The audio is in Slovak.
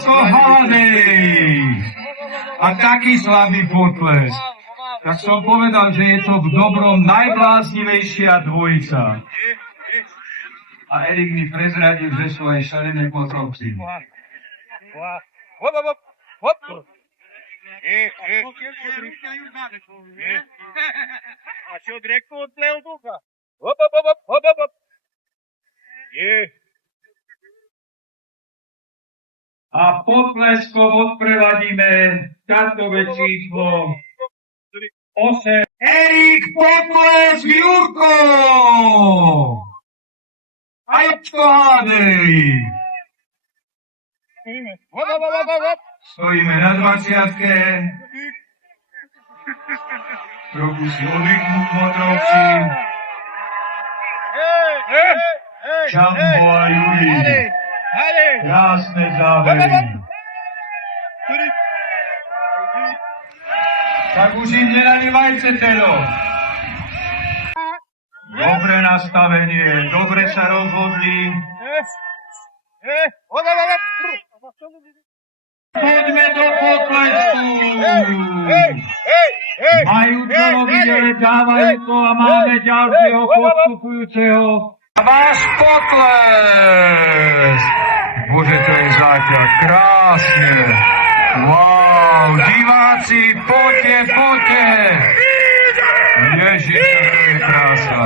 kochanej! A taký slavný potles. Tak som povedal, že je to v dobrom najbláznivejšia dvojica. A Erik mi prezradil, že sú aj šalené potropci. A čo direktno od Leoduka? A potleskom odprevadíme štartové číslo 8. Erik Potles Jurko! Ačko hádej! Stojíme na 20-ke. Trochu si odvyknúť modrovci. Čambo a Juri. Krásne zábery. Tak už im nenalívajte telo. Dobre nastavenie, dobre sa rozhodli. Poďme do potlesku. Majú čo robiť, ale dávajú to a máme ďalšieho postupujúceho. A váš potles. Bože, to je zatiaľ krásne. Wow, diváci, poďte, poďte. Ježiš, to je krása.